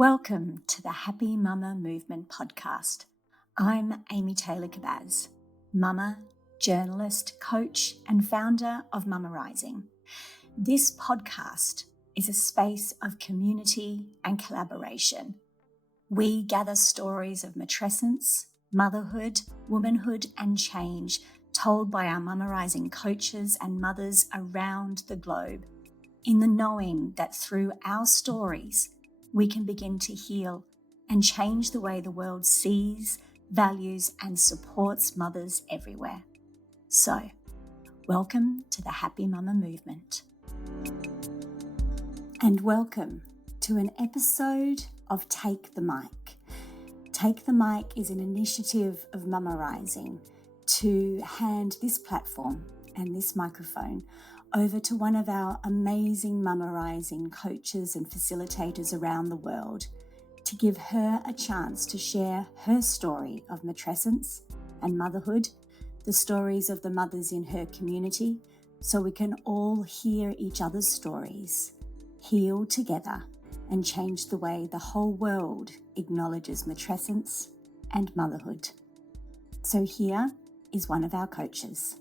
Welcome to the Happy Mama Movement podcast. I'm Amy Taylor-Kabbaz, mama, journalist, coach, and founder of Mama Rising. This podcast is a space of community and collaboration. We gather stories of matrescence, motherhood, womanhood, and change told by our Mama Rising coaches and mothers around the globe, in the knowing that through our stories, we can begin to heal and change the way the world sees, values, and supports mothers everywhere. So, welcome to the Happy Mama Movement. And welcome to an episode of Take the Mic. Take the Mic is an initiative of Mama Rising to hand this platform and this microphone over to one of our amazing Mama Rising coaches and facilitators around the world to give her a chance to share her story of matrescence and motherhood, the stories of the mothers in her community, so we can all hear each other's stories, heal together, and change the way the whole world acknowledges matrescence and motherhood. So here is one of our coaches.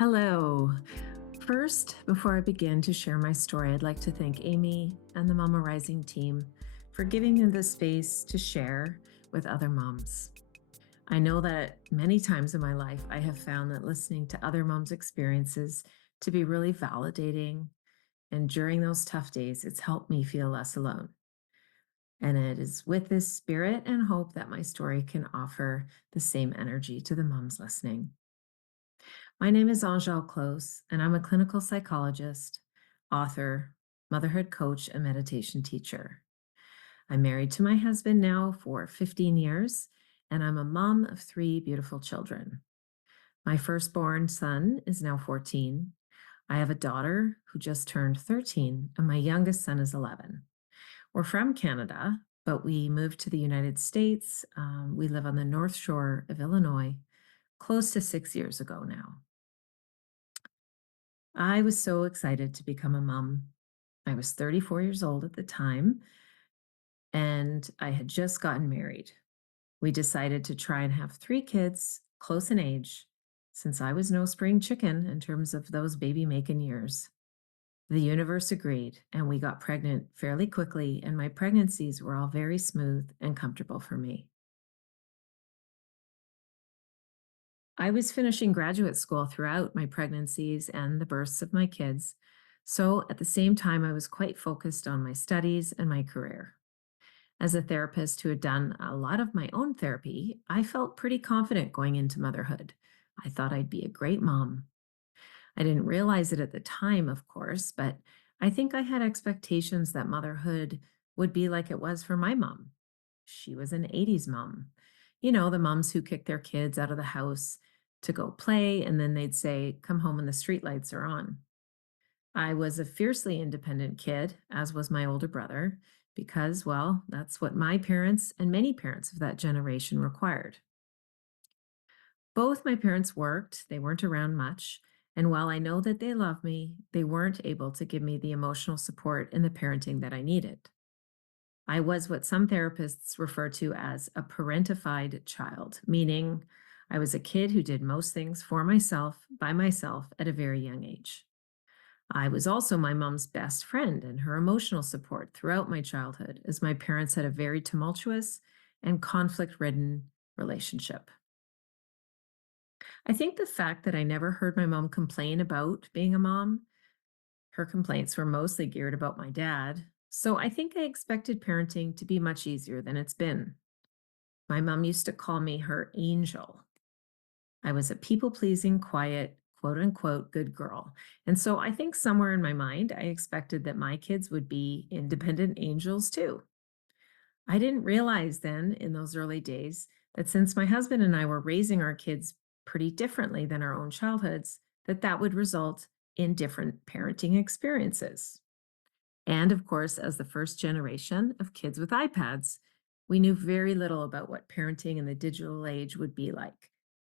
Hello. First, before I begin to share my story, I'd like to thank Amy and the Mama Rising team for giving me the space to share with other moms. I know that many times in my life, I have found that listening to other moms' experiences to be really validating. And during those tough days, it's helped me feel less alone. And it is with this spirit and hope that my story can offer the same energy to the moms listening. My name is Angele Close, and I'm a clinical psychologist, author, motherhood coach, and meditation teacher. I'm married to my husband now for 15 years, and I'm a mom of 3 beautiful children. My firstborn son is now 14. I have a daughter who just turned 13, and my youngest son is 11. We're from Canada, but we moved to the United States. We live on the North Shore of Illinois, close to 6 years ago now. I was so excited to become a mom. I was 34 years old at the time, and I had just gotten married. We decided to try and have 3 kids close in age, since I was no spring chicken in terms of those baby-making years. The universe agreed, and we got pregnant fairly quickly, and my pregnancies were all very smooth and comfortable for me. I was finishing graduate school throughout my pregnancies and the births of my kids, so at the same time, I was quite focused on my studies and my career. As a therapist who had done a lot of my own therapy, I felt pretty confident going into motherhood. I thought I'd be a great mom. I didn't realize it at the time, of course, but I think I had expectations that motherhood would be like it was for my mom. She was an 80s mom. You know, the moms who kick their kids out of the house to go play, and then they'd say, "Come home when the streetlights are on." I was a fiercely independent kid, as was my older brother, because, well, that's what my parents and many parents of that generation required. Both my parents worked, they weren't around much, and while I know that they love me, they weren't able to give me the emotional support in the parenting that I needed. I was what some therapists refer to as a parentified child, meaning I was a kid who did most things for myself, by myself, at a very young age. I was also my mom's best friend and her emotional support throughout my childhood, as my parents had a very tumultuous and conflict-ridden relationship. I think the fact that I never heard my mom complain about being a mom, her complaints were mostly geared about my dad, so I think I expected parenting to be much easier than it's been. My mom used to call me her angel. I was a people-pleasing, quiet, quote unquote, good girl. And so I think somewhere in my mind, I expected that my kids would be independent angels too. I didn't realize then in those early days that since my husband and I were raising our kids pretty differently than our own childhoods, that would result in different parenting experiences. And of course, as the first generation of kids with iPads, we knew very little about what parenting in the digital age would be like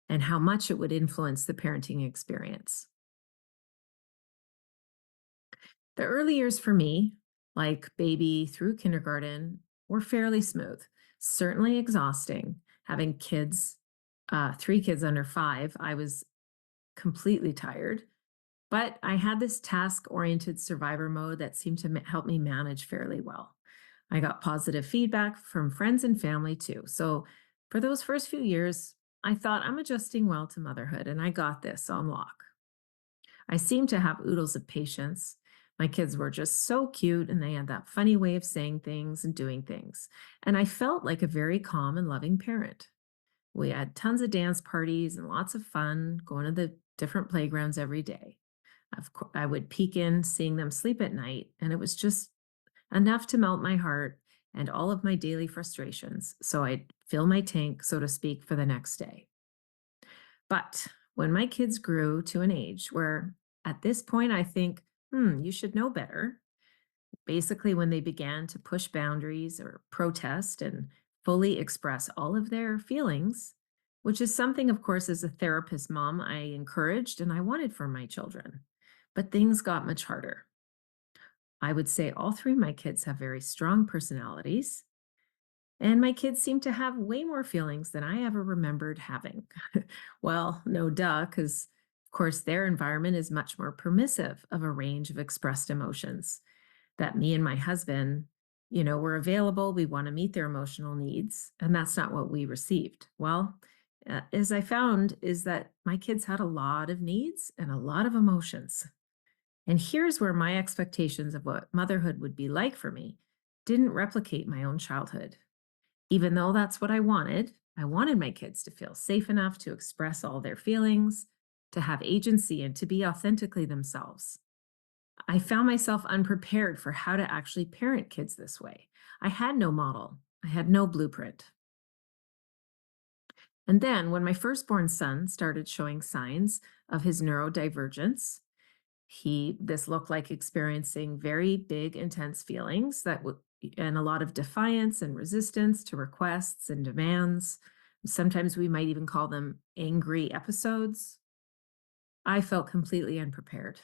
and how much it would influence the parenting experience. The early years for me, like baby through kindergarten, were fairly smooth, certainly exhausting. Having kids, 3 kids under 5, I was completely tired, but I had this task oriented survivor mode that seemed to help me manage fairly well. I got positive feedback from friends and family too. So for those first few years, I thought I'm adjusting well to motherhood and I got this on lock. I seemed to have oodles of patience. My kids were just so cute and they had that funny way of saying things and doing things. And I felt like a very calm and loving parent. We had tons of dance parties and lots of fun going to the different playgrounds every day. I would peek in, seeing them sleep at night, and it was just enough to melt my heart and all of my daily frustrations. So I'd fill my tank, so to speak, for the next day. But when my kids grew to an age where at this point I think, you should know better, basically when they began to push boundaries or protest and fully express all of their feelings, which is something, of course, as a therapist mom, I encouraged and I wanted for my children. But things got much harder. I would say all three of my kids have very strong personalities, and my kids seem to have way more feelings than I ever remembered having. Well, no duh, because of course their environment is much more permissive of a range of expressed emotions that me and my husband, were available. We want to meet their emotional needs. And that's not what we received. Well, as I found, is that my kids had a lot of needs and a lot of emotions. And here's where my expectations of what motherhood would be like for me didn't replicate my own childhood. Even though that's what I wanted my kids to feel safe enough to express all their feelings, to have agency, and to be authentically themselves. I found myself unprepared for how to actually parent kids this way. I had no model, I had no blueprint. And then when my firstborn son started showing signs of his neurodivergence, this looked like experiencing very big, intense feelings and a lot of defiance and resistance to requests and demands. Sometimes we might even call them angry episodes. I felt completely unprepared.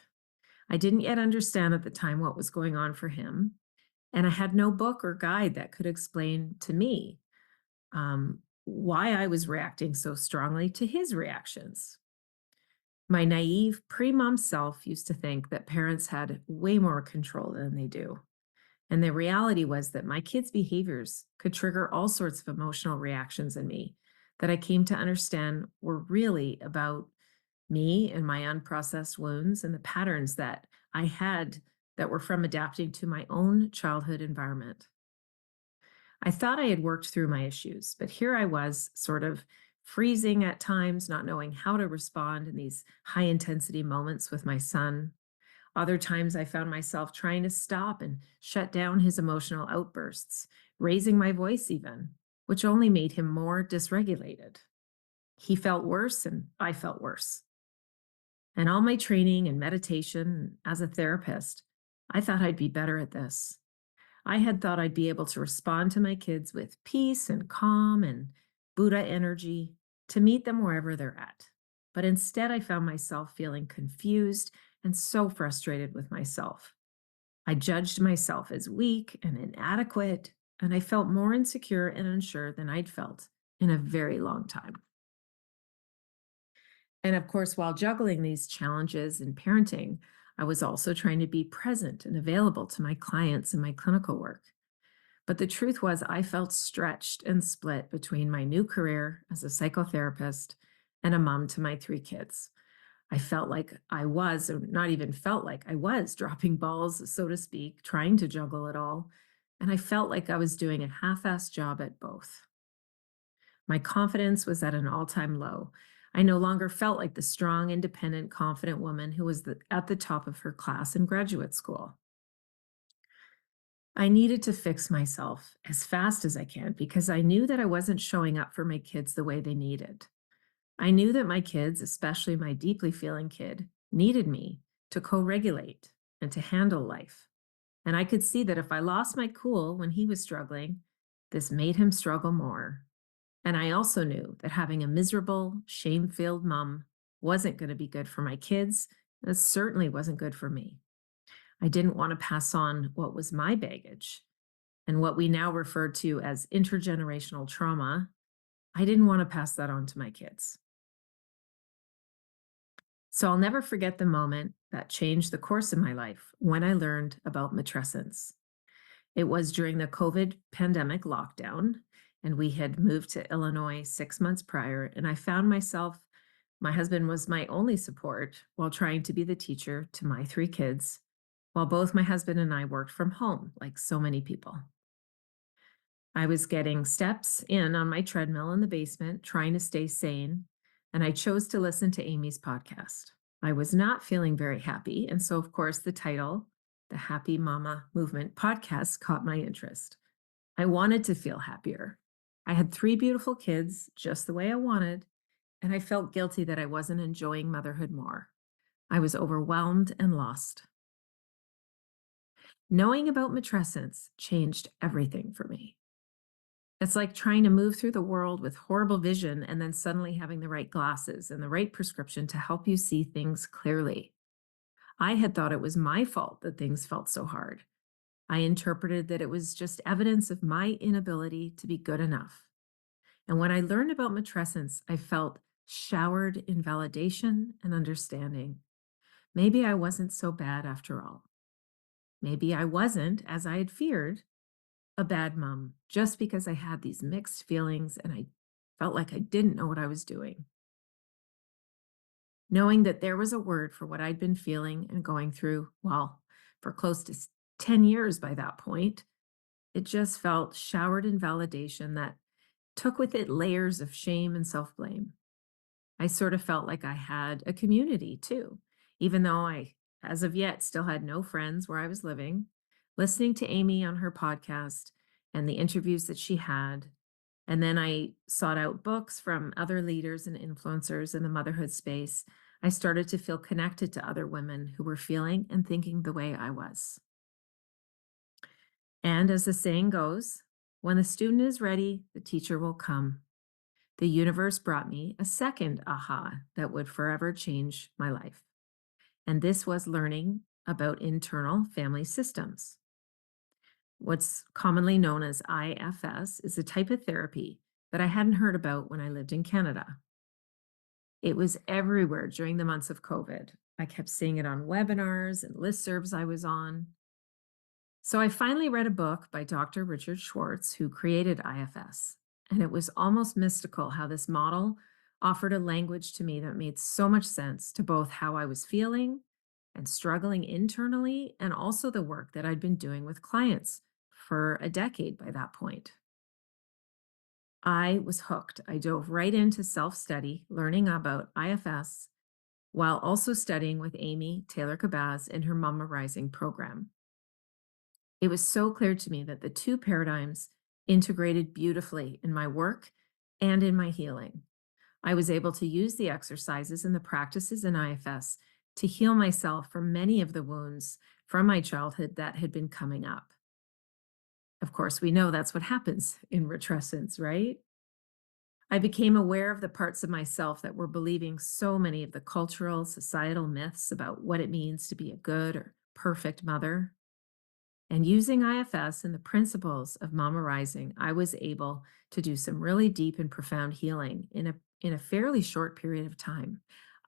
I didn't yet understand at the time what was going on for him. And I had no book or guide that could explain to me why I was reacting so strongly to his reactions. My naive pre mom self used to think that parents had way more control than they do. And the reality was that my kids' behaviors could trigger all sorts of emotional reactions in me that I came to understand were really about me and my unprocessed wounds and the patterns that I had that were from adapting to my own childhood environment. I thought I had worked through my issues, but here I was, sort of freezing at times, not knowing how to respond in these high intensity moments with my son. Other times I found myself trying to stop and shut down his emotional outbursts, raising my voice even, which only made him more dysregulated. He felt worse and I felt worse. And all my training and meditation as a therapist, I thought I'd be better at this. I had thought I'd be able to respond to my kids with peace and calm and Buddha energy to meet them wherever they're at. But instead, I found myself feeling confused and so frustrated with myself. I judged myself as weak and inadequate, and I felt more insecure and unsure than I'd felt in a very long time. And of course, while juggling these challenges in parenting, I was also trying to be present and available to my clients in my clinical work. But the truth was, I felt stretched and split between my new career as a psychotherapist and a mom to my 3 kids. I felt like I was, or not even felt like I was, dropping balls, so to speak, trying to juggle it all. And I felt like I was doing a half assed job at both. My confidence was at an all time low. I no longer felt like the strong, independent, confident woman who was at the top of her class in graduate school. I needed to fix myself as fast as I can because I knew that I wasn't showing up for my kids the way they needed. I knew that my kids, especially my deeply feeling kid, needed me to co regulate and to handle life. And I could see that if I lost my cool when he was struggling, This made him struggle more. And I also knew that having a miserable, shame filled mom wasn't going to be good for my kids. And it certainly wasn't good for me. I didn't want to pass on what was my baggage and what we now refer to as intergenerational trauma. I didn't want to pass that on to my kids. So I'll never forget the moment that changed the course of my life when I learned about matrescence. It was during the COVID pandemic lockdown, and we had moved to Illinois 6 months prior. And I found myself, my husband was my only support while trying to be the teacher to my 3 kids, while both my husband and I worked from home, like so many people. I was getting steps in on my treadmill in the basement, trying to stay sane, and I chose to listen to Amy's podcast. I was not feeling very happy, and so, of course, the title, the Happy Mama Movement podcast, caught my interest. I wanted to feel happier. I had 3 beautiful kids, just the way I wanted, and I felt guilty that I wasn't enjoying motherhood more. I was overwhelmed and lost. Knowing about matrescence changed everything for me. It's like trying to move through the world with horrible vision and then suddenly having the right glasses and the right prescription to help you see things clearly. I had thought it was my fault that things felt so hard. I interpreted that it was just evidence of my inability to be good enough. And when I learned about matrescence, I felt showered in validation and understanding. Maybe I wasn't so bad after all. Maybe I wasn't, as I had feared, a bad mom just because I had these mixed feelings and I felt like I didn't know what I was doing. Knowing that there was a word for what I'd been feeling and going through, well, for close to 10 years by that point, it just felt showered in validation that took with it layers of shame and self blame. I sort of felt like I had a community too, even though I, as of yet, still had no friends where I was living. Listening to Amy on her podcast and the interviews that she had. And then I sought out books from other leaders and influencers in the motherhood space. I started to feel connected to other women who were feeling and thinking the way I was. And as the saying goes, when the student is ready, the teacher will come. The universe brought me a second aha that would forever change my life. And this was learning about internal family systems. What's commonly known as IFS is a type of therapy that I hadn't heard about when I lived in Canada. It was everywhere during the months of COVID. I kept seeing it on webinars and listservs I was on. So I finally read a book by Dr. Richard Schwartz, who created IFS. And it was almost mystical how this model offered a language to me that made so much sense to both how I was feeling and struggling internally, and also the work that I'd been doing with clients for a decade by that point. I was hooked. I dove right into self study, learning about IFS, while also studying with Amy Taylor-Kabbaz in her Mama Rising program. It was so clear to me that the two paradigms integrated beautifully in my work and in my healing. I was able to use the exercises and the practices in IFS to heal myself from many of the wounds from my childhood that had been coming up. Of course, we know that's what happens in matrescence, right? I became aware of the parts of myself that were believing so many of the cultural, societal myths about what it means to be a good or perfect mother. And using IFS and the principles of Mama Rising, I was able to do some really deep and profound healing in a fairly short period of time.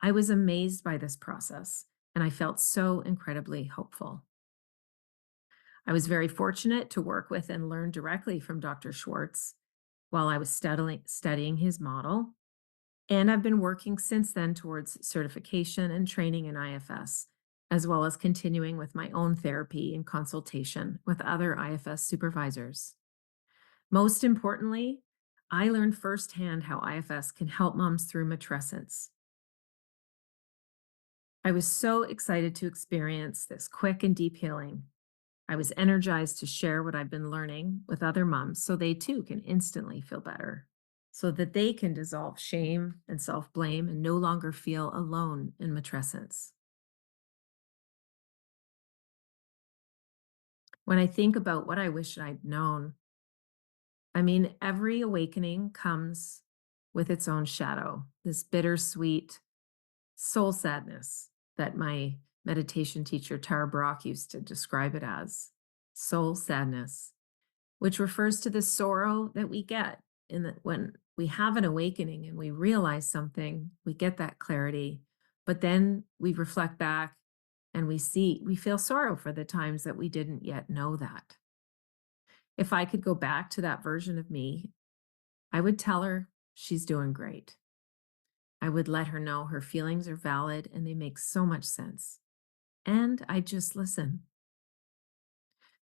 I was amazed by this process, and I felt so incredibly hopeful. I was very fortunate to work with and learn directly from Dr. Schwartz while I was studying his model. And I've been working since then towards certification and training in IFS, as well as continuing with my own therapy and consultation with other IFS supervisors. Most importantly, I learned firsthand how IFS can help moms through matrescence. I was so excited to experience this quick and deep healing. I was energized to share what I've been learning with other moms so they too can instantly feel better, so that they can dissolve shame and self blame and no longer feel alone in matrescence. When I think about what I wish I'd known I mean, every awakening comes with its own shadow, this bittersweet soul sadness that my meditation teacher, Tara Brock, used to describe it as soul sadness, which refers to the sorrow that we get in that when we have an awakening and we realize something, we get that clarity, but then we reflect back and we feel sorrow for the times that we didn't yet know that. If I could go back to that version of me, I would tell her she's doing great. I would let her know her feelings are valid and they make so much sense. And I just listen.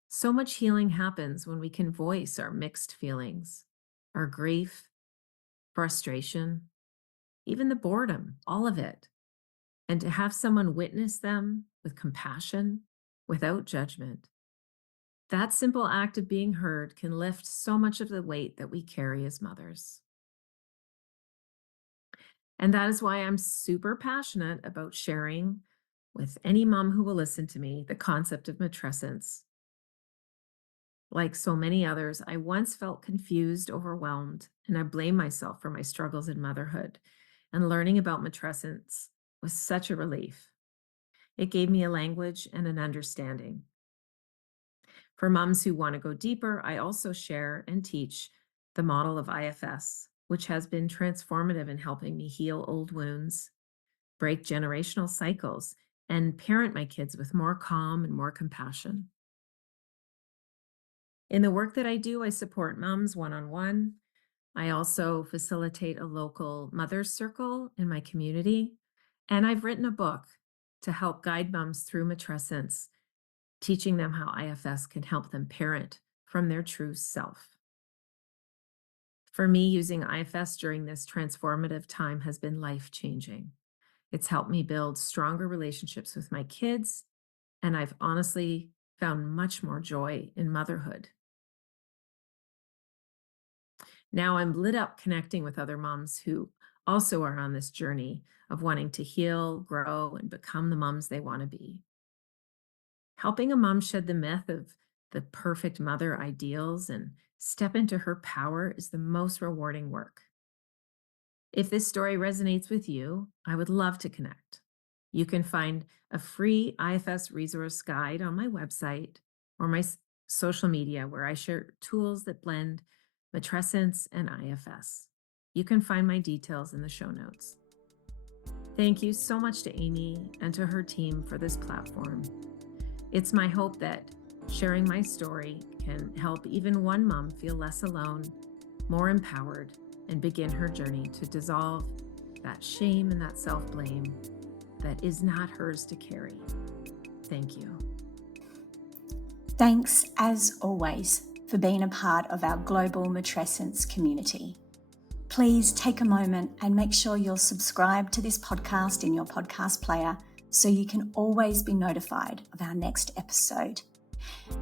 So much healing happens when we can voice our mixed feelings, our grief, frustration, even the boredom, all of it. And to have someone witness them with compassion, without judgment. That simple act of being heard can lift so much of the weight that we carry as mothers. And that is why I'm super passionate about sharing with any mom who will listen to me the concept of matrescence. Like so many others, I once felt confused, overwhelmed, and I blame myself for my struggles in motherhood. And learning about matrescence was such a relief. It gave me a language and an understanding. For moms who want to go deeper, I also share and teach the model of IFS, which has been transformative in helping me heal old wounds, break generational cycles, and parent my kids with more calm and more compassion. In the work that I do, I support moms one-on-one. I also facilitate a local mother's circle in my community. And I've written a book to help guide moms through matrescence, teaching them how IFS can help them parent from their true self. For me, using IFS during this transformative time has been life-changing. It's helped me build stronger relationships with my kids, and I've honestly found much more joy in motherhood. Now I'm lit up connecting with other moms who also are on this journey of wanting to heal, grow, and become the moms they want to be. Helping a mom shed the myth of the perfect mother ideals and step into her power is the most rewarding work. If this story resonates with you, I would love to connect. You can find a free IFS resource guide on my website or my social media where I share tools that blend matrescence and IFS. You can find my details in the show notes. Thank you so much to Amy and to her team for this platform. It's my hope that sharing my story can help even one mom feel less alone, more empowered, and begin her journey to dissolve that shame and that self-blame that is not hers to carry. Thank you. Thanks, as always, for being a part of our global Matrescence community. Please take a moment and make sure you're subscribed to this podcast in your podcast player so you can always be notified of our next episode.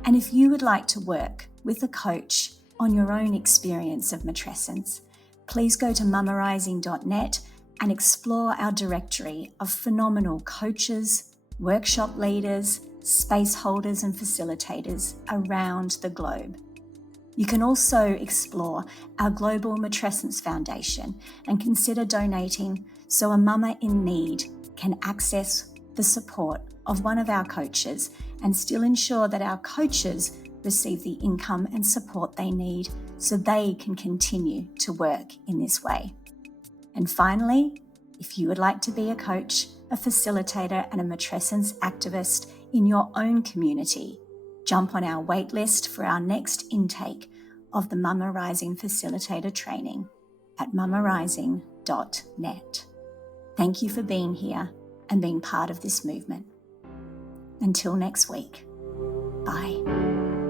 And if you would like to work with a coach on your own experience of matrescence, please go to mamarising.net and explore our directory of phenomenal coaches, workshop leaders, space holders and facilitators around the globe. You can also explore our Global Matrescence Foundation and consider donating so a mama in need can access the support of one of our coaches and still ensure that our coaches receive the income and support they need so they can continue to work in this way. And finally, if you would like to be a coach, a facilitator, and a matrescence activist in your own community, jump on our waitlist for our next intake of the Mama Rising Facilitator Training at mamarising.net. Thank you for being here and being part of this movement. Until next week, bye.